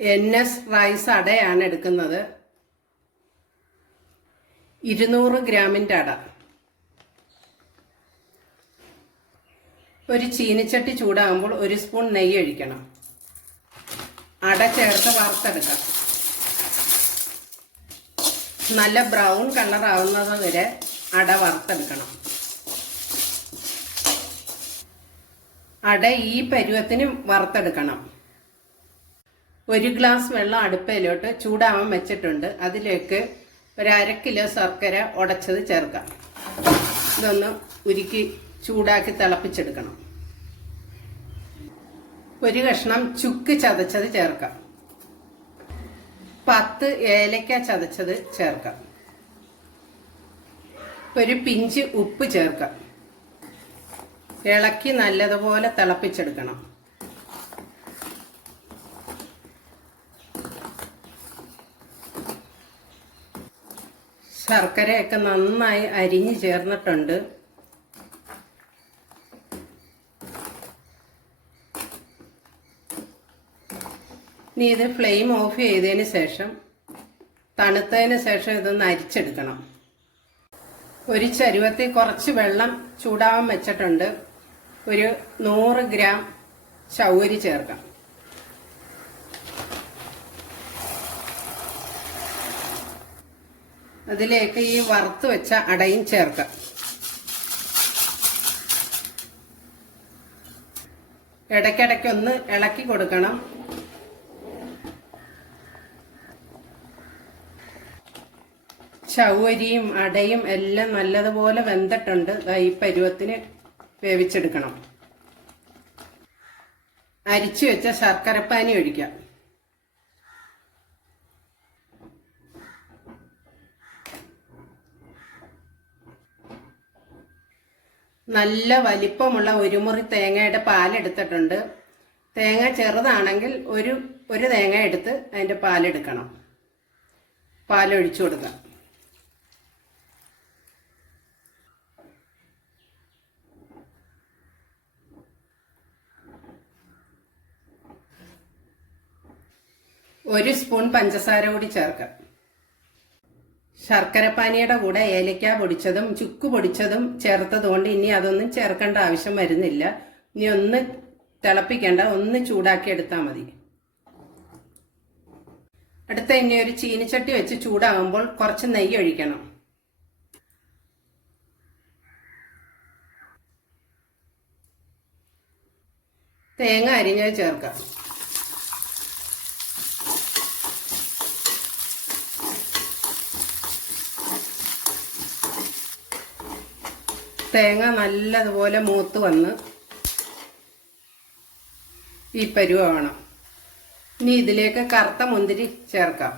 NS rice അടയാണ് എടുക്കുന്നത്. 200 ഗ്രാമിൻ്റെ അട. ഒരു ചീനിച്ചട്ടി ചൂടാകുമ്പോൾ 1 സ്പൂൺ നെയ്യ് ഒഴിക്കണം. അട ചേർത്ത് വറുത്തെടുക്കാം. നല്ല ബ്രൗൺ കളർ ആവുന്നത് വരെ അട വറുത്തെടുക്കണം. അട ഈ പരുവത്തിന് വറുത്തെടുക്കണം. 1 ഗ്ലാസ് വെള്ളം അടുപ്പയിലോട്ട് ചൂടാവാൻ വെച്ചിട്ടുണ്ട്. അതിലേക്ക് ഒരു 1/2 കിലോ ശർക്കര ഉടച്ചത് ചേർക്കാം. ഇതൊന്ന് ഉരുക്കി ചൂടാക്കി തിളപ്പിച്ചെടുക്കണം. 1 കഷ്ണം ചുക്ക് ചതച്ചത് ചേർക്കാം. 10 ഏലക്ക ചതച്ചത് ചേർക്കാം. ഒരു പിഞ്ച് ഉപ്പ് ചേർക്കാം. ഇളക്കി നല്ലതുപോലെ തിളപ്പിച്ചെടുക്കണം. ശർക്കരയൊക്കെ നന്നായി അരിഞ്ഞ് ചേർന്നിട്ടുണ്ട്. ഇനി ഇത് ഫ്ലെയിം ഓഫ് ചെയ്തതിന് ശേഷം തണുത്തതിന് ശേഷം ഇതൊന്ന് അരിച്ചെടുക്കണം. ഒരു ചരുവത്തിൽ കുറച്ച് വെള്ളം ചൂടാവാൻ വെച്ചിട്ടുണ്ട്. ഒരു 100 ഗ്രാം ചൗവരി ചേർക്കാം. അതിലേക്ക് ഈ വറുത്ത് വെച്ച അടയും ചേർക്കാം. ഇടയ്ക്കിടയ്ക്കൊന്ന് ഇളക്കി കൊടുക്കണം. ചൗവരിയും അടയും എല്ലാം നല്ലതുപോലെ വെന്തിട്ടുണ്ട്. ഈ പരുവത്തിന് വേവിച്ചെടുക്കണം. അരിച്ചു വെച്ച ശർക്കരപ്പാനി ഒഴിക്കാം. നല്ല വലിപ്പമുള്ള 1 മുറി തേങ്ങയുടെ പാലെടുത്തിട്ടുണ്ട്. തേങ്ങ ചെറുതാണെങ്കിൽ ഒരു തേങ്ങ എടുത്ത് അതിൻ്റെ പാലെടുക്കണം. പാലൊഴിച്ചു കൊടുക്കാം. ഒരു സ്പൂൺ പഞ്ചസാര കൂടി ചേർക്കാം. ശർക്കരപ്പാനിയുടെ കൂടെ ഏലക്ക പൊടിച്ചതും ചുക്ക് പൊടിച്ചതും ചേർത്തതുകൊണ്ട് ഇനി അതൊന്നും ചേർക്കേണ്ട ആവശ്യം വരുന്നില്ല. ഇനി ഒന്ന് തിളപ്പിക്കേണ്ട, ഒന്ന് ചൂടാക്കി എടുത്താൽ മതി. അടുത്ത ഇനി ഒരു ചീനിച്ചട്ടി വെച്ച് ചൂടാകുമ്പോൾ കുറച്ച് നെയ്യ് ഒഴിക്കണം. തേങ്ങ അരിഞ്ഞത് ചേർക്കാം. തേങ്ങ നല്ലതുപോലെ മൂത്ത് വന്ന് ഈ പരുവമാണ്. ഇനി ഇതിലേക്ക് കറുത്ത മുന്തിരി ചേർക്കാം.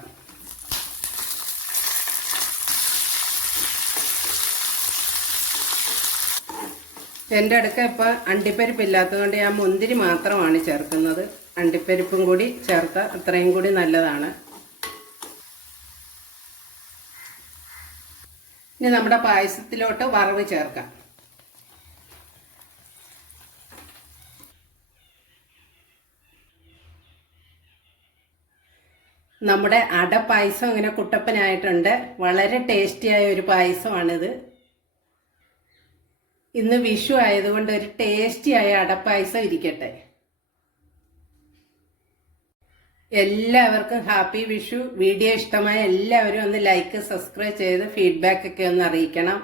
എൻ്റെ അടുക്ക ഇപ്പം അണ്ടിപ്പരിപ്പില്ലാത്തതുകൊണ്ട് ഞാൻ മുന്തിരി മാത്രമാണ് ചേർക്കുന്നത്. അണ്ടിപ്പരിപ്പും കൂടി ചേർത്താൽ അത്രയും കൂടി നല്ലതാണ്. ഇനി നമ്മുടെ പായസത്തിലോട്ട് വറവ് ചേർക്കാം. നമ്മുടെ അട പായസം ഇങ്ങനെ കുട്ടപ്പനായിട്ടുണ്ട്. വളരെ ടേസ്റ്റിയായ ഒരു പായസമാണിത്. ഇന്ന് വിഷു ആയതുകൊണ്ട് ഒരു ടേസ്റ്റിയായ അടപ്പായസം ഇരിക്കട്ടെ. എല്ലാവർക്കും ഹാപ്പി വിഷു. വീഡിയോ ഇഷ്ടമായ എല്ലാവരും ഒന്ന് ലൈക്ക് സബ്സ്ക്രൈബ് ചെയ്ത് ഫീഡ്ബാക്ക് ഒക്കെ ഒന്ന് അറിയിക്കണം.